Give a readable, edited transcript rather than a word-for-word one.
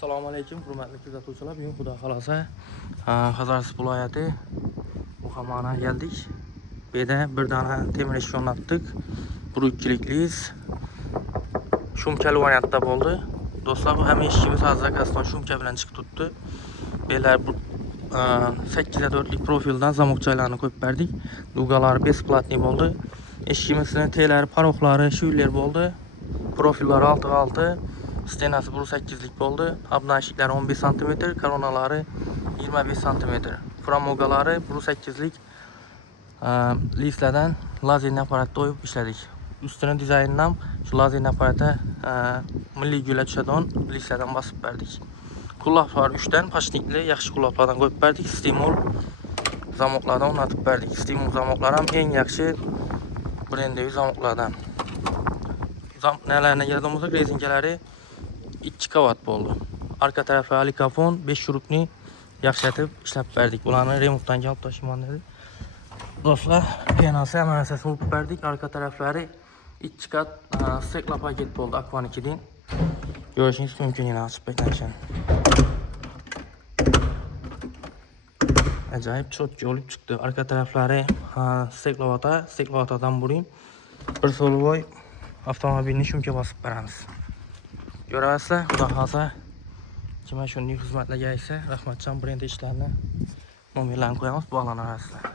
Assalomu alaykum, hurmatli kuzatuvchilar. Bugun Xudo xolasa Xazarsuz viloyati Buxamona geldik. Bu yerda bir dana temir eshik o'rnatdik. 1-2'likliyiz. Shumkali variantda bo'ldi. Do'stlar, bu ham eshigimiz hozir zakazdan shumka bilan chiqib turibdi. Belar 8/4lik profildan zamokchalarni qo'yib berdik. Dugalari besplatniy bo'ldi. Eshigimizning telari, paroqlari shu yerlar bo'ldi. Profillari 6x6. Stenasi 1.8'lik bo'ldi. Abnashiklari 15 cm, koronalari 25 cm. Framogalari 1.8'lik listlardan lazerli aparatda o'yib ishladik. Ustini dizaynini ham shu lazerli aparatda milliy gullar tushadigan listlardan bosib berdik. Quloqlar 3 dan pashnikli yaxshi quloqlardan qo'yib berdik. Stimul zamoklardan o'rnatib berdik. Stimul zamoklar ham eng yaxshi brendli zamoklardan. Nelerine yaradığımızda rezinkaları 2 kavat bo'ldi. Arka tarafı alikafon 5 şurupni yaxshilatib ishlab berdik. Bularni remontdan olib tashiman dedi. Do'stlar, penasi ham narsasini urib berdik. Arka taraflari 2 kat stekla paket bo'ldi Aquaniki'den. Görishingiz mumkin yana ochib beklanishini. Ajoyib chotki olib chiqdi. Arka taraflari steklavatadan buring. Bir so'lvoy avtomobilni shumka bosib beramiz. Görərsizlər, Xudo xolasa kimə şunday xizmətlə gəlsə, Rəhmətcan brend işlərinə nömrələrini qoyamiz, bağlanasızlar.